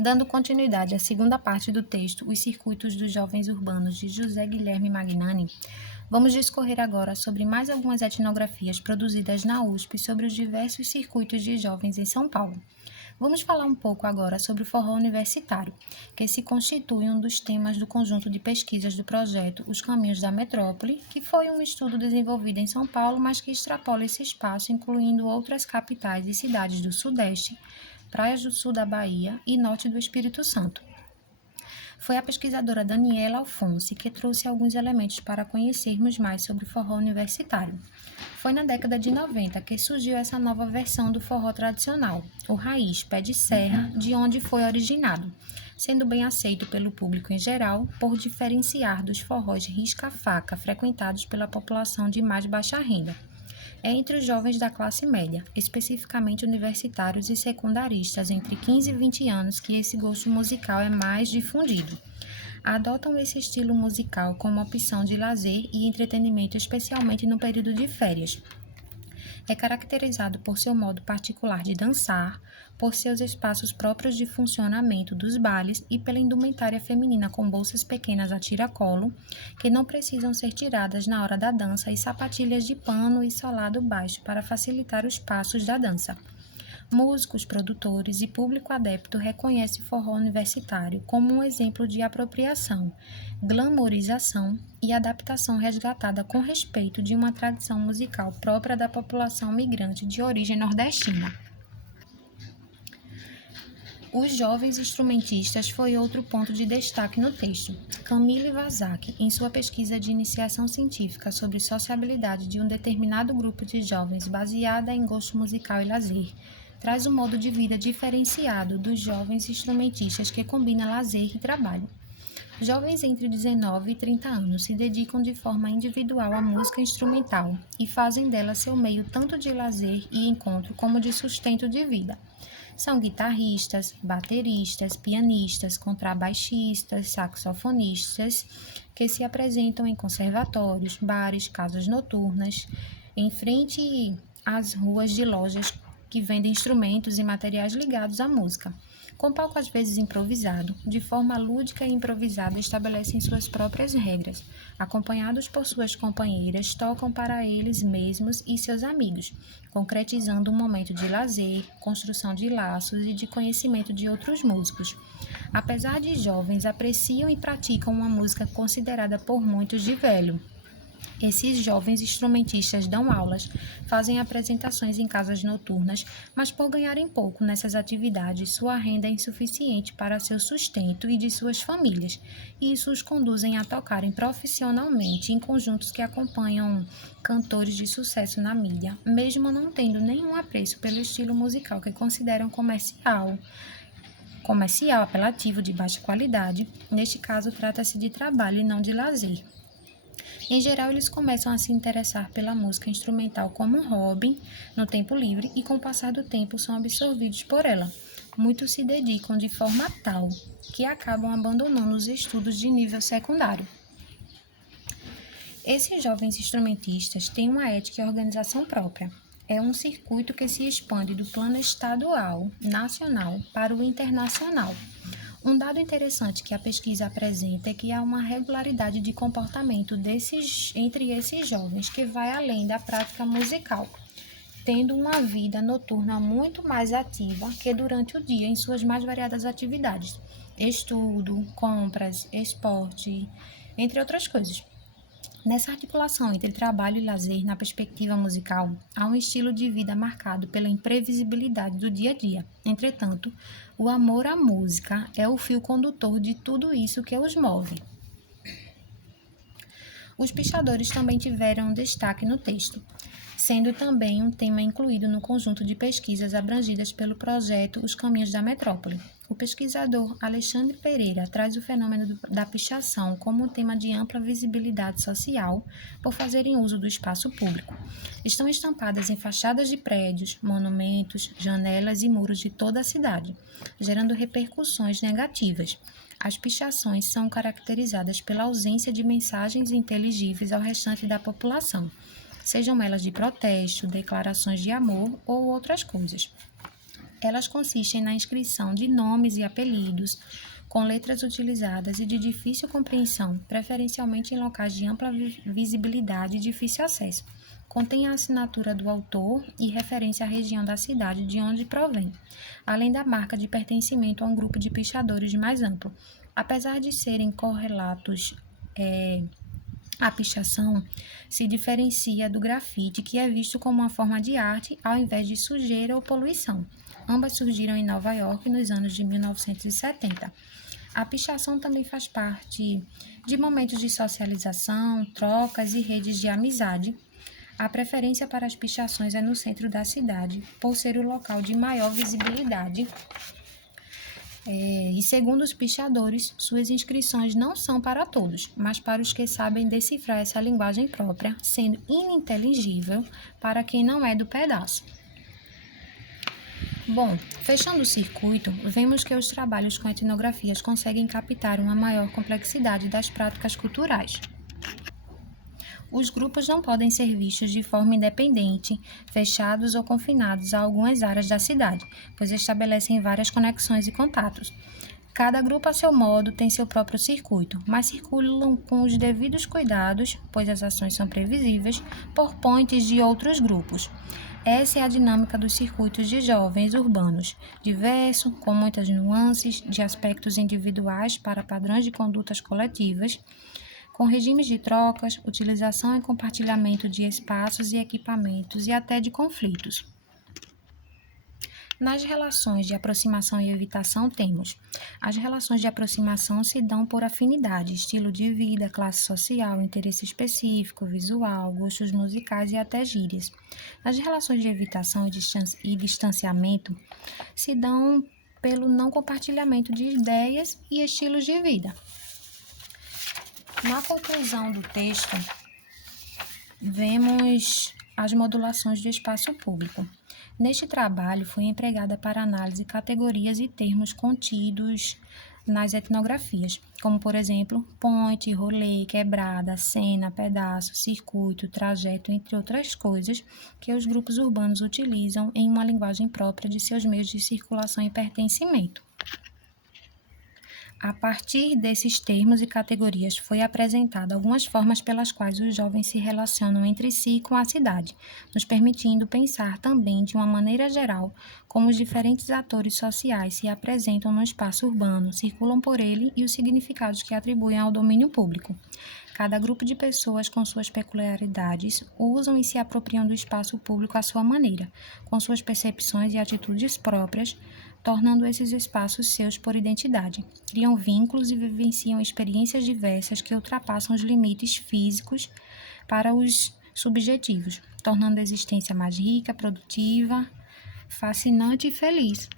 Dando continuidade à segunda parte do texto, Os Circuitos dos Jovens Urbanos, de José Guilherme Magnani, vamos discorrer agora sobre mais algumas etnografias produzidas na USP sobre os diversos circuitos de jovens em São Paulo. Vamos falar um pouco agora sobre o forró universitário, que se constitui um dos temas do conjunto de pesquisas do projeto Os Caminhos da Metrópole, que foi um estudo desenvolvido em São Paulo, mas que extrapola esse espaço, incluindo outras capitais e cidades do Sudeste, praias do sul da Bahia e norte do Espírito Santo. Foi a pesquisadora Daniela Alfonsi que trouxe alguns elementos para conhecermos mais sobre o forró universitário. Foi na década de 90 que surgiu essa nova versão do forró tradicional, o raiz pé de serra, de onde foi originado, sendo bem aceito pelo público em geral por diferenciar dos forróis risca-faca frequentados pela população de mais baixa renda. É entre os jovens da classe média, especificamente universitários e secundaristas entre 15 e 20 anos, que esse gosto musical é mais difundido. Adotam esse estilo musical como opção de lazer e entretenimento, especialmente no período de férias. É caracterizado por seu modo particular de dançar, por seus espaços próprios de funcionamento dos bailes e pela indumentária feminina com bolsas pequenas a tiracolo, que não precisam ser tiradas na hora da dança, e sapatilhas de pano e solado baixo para facilitar os passos da dança. Músicos, produtores e público adepto reconhecem o forró universitário como um exemplo de apropriação, glamorização e adaptação resgatada com respeito de uma tradição musical própria da população migrante de origem nordestina. Os jovens instrumentistas foi outro ponto de destaque no texto. Camille Vazak, em sua pesquisa de iniciação científica sobre sociabilidade de um determinado grupo de jovens baseada em gosto musical e lazer, traz um modo de vida diferenciado dos jovens instrumentistas que combina lazer e trabalho. Jovens entre 19 e 30 anos se dedicam de forma individual à música instrumental e fazem dela seu meio tanto de lazer e encontro como de sustento de vida. São guitarristas, bateristas, pianistas, contrabaixistas, saxofonistas, que se apresentam em conservatórios, bares, casas noturnas, em frente às ruas de lojas que vendem instrumentos e materiais ligados à música. Com palco às vezes improvisado, de forma lúdica e improvisada estabelecem suas próprias regras. Acompanhados por suas companheiras, tocam para eles mesmos e seus amigos, concretizando um momento de lazer, construção de laços e de conhecimento de outros músicos. Apesar de jovens, apreciam e praticam uma música considerada por muitos de velho. Esses jovens instrumentistas dão aulas, fazem apresentações em casas noturnas, mas por ganharem pouco nessas atividades, sua renda é insuficiente para seu sustento e de suas famílias, e isso os conduzem a tocarem profissionalmente em conjuntos que acompanham cantores de sucesso na mídia, mesmo não tendo nenhum apreço pelo estilo musical que consideram comercial, apelativo, de baixa qualidade. Neste caso, trata-se de trabalho e não de lazer. Em geral, eles começam a se interessar pela música instrumental como um hobby no tempo livre e, com o passar do tempo, são absorvidos por ela. Muitos se dedicam de forma tal que acabam abandonando os estudos de nível secundário. Esses jovens instrumentistas têm uma ética e organização própria. É um circuito que se expande do plano estadual, nacional, para o internacional. Um dado interessante que a pesquisa apresenta é que há uma regularidade de comportamento entre esses jovens que vai além da prática musical, tendo uma vida noturna muito mais ativa que durante o dia em suas mais variadas atividades, estudo, compras, esporte, entre outras coisas. Nessa articulação entre trabalho e lazer na perspectiva musical, há um estilo de vida marcado pela imprevisibilidade do dia a dia. Entretanto, o amor à música é o fio condutor de tudo isso que os move. Os pichadores também tiveram destaque no texto, sendo também um tema incluído no conjunto de pesquisas abrangidas pelo projeto Os Caminhos da Metrópole. O pesquisador Alexandre Pereira traz o fenômeno da pichação como um tema de ampla visibilidade social por fazerem uso do espaço público. Estão estampadas em fachadas de prédios, monumentos, janelas e muros de toda a cidade, gerando repercussões negativas. As pichações são caracterizadas pela ausência de mensagens inteligíveis ao restante da população, sejam elas de protesto, declarações de amor ou outras coisas. Elas consistem na inscrição de nomes e apelidos, com letras utilizadas e de difícil compreensão, preferencialmente em locais de ampla visibilidade e difícil acesso. Contém a assinatura do autor e referência à região da cidade de onde provém, além da marca de pertencimento a um grupo de pichadores mais amplo. Apesar de serem correlatos, a pichação se diferencia do grafite, que é visto como uma forma de arte ao invés de sujeira ou poluição. Ambas surgiram em Nova York nos anos de 1970. A pichação também faz parte de momentos de socialização, trocas e redes de amizade. A preferência para as pichações é no centro da cidade, por ser o local de maior visibilidade. E segundo os pichadores, suas inscrições não são para todos, mas para os que sabem decifrar essa linguagem própria, sendo ininteligível para quem não é do pedaço. Bom, fechando o circuito, vemos que os trabalhos com etnografias conseguem captar uma maior complexidade das práticas culturais. Os grupos não podem ser vistos de forma independente, fechados ou confinados a algumas áreas da cidade, pois estabelecem várias conexões e contatos. Cada grupo, a seu modo, tem seu próprio circuito, mas circulam com os devidos cuidados, pois as ações são previsíveis, por pontes de outros grupos. Essa é a dinâmica dos circuitos de jovens urbanos, diverso, com muitas nuances, de aspectos individuais para padrões de condutas coletivas, com regimes de trocas, utilização e compartilhamento de espaços e equipamentos e até de conflitos. Nas relações de aproximação e evitação temos: as relações de aproximação se dão por afinidade, estilo de vida, classe social, interesse específico, visual, gostos musicais e até gírias. As relações de evitação e distanciamento se dão pelo não compartilhamento de ideias e estilos de vida. Na conclusão do texto, vemos as modulações do espaço público. Neste trabalho, foi empregada para análise categorias e termos contidos nas etnografias, como, por exemplo, ponte, rolê, quebrada, cena, pedaço, circuito, trajeto, entre outras coisas que os grupos urbanos utilizam em uma linguagem própria de seus meios de circulação e pertencimento. A partir desses termos e categorias, foi apresentada algumas formas pelas quais os jovens se relacionam entre si e com a cidade, nos permitindo pensar também, de uma maneira geral, como os diferentes atores sociais se apresentam no espaço urbano, circulam por ele e os significados que atribuem ao domínio público. Cada grupo de pessoas com suas peculiaridades usam e se apropriam do espaço público à sua maneira, com suas percepções e atitudes próprias, tornando esses espaços seus por identidade. Criam vínculos e vivenciam experiências diversas que ultrapassam os limites físicos para os subjetivos, tornando a existência mais rica, produtiva, fascinante e feliz.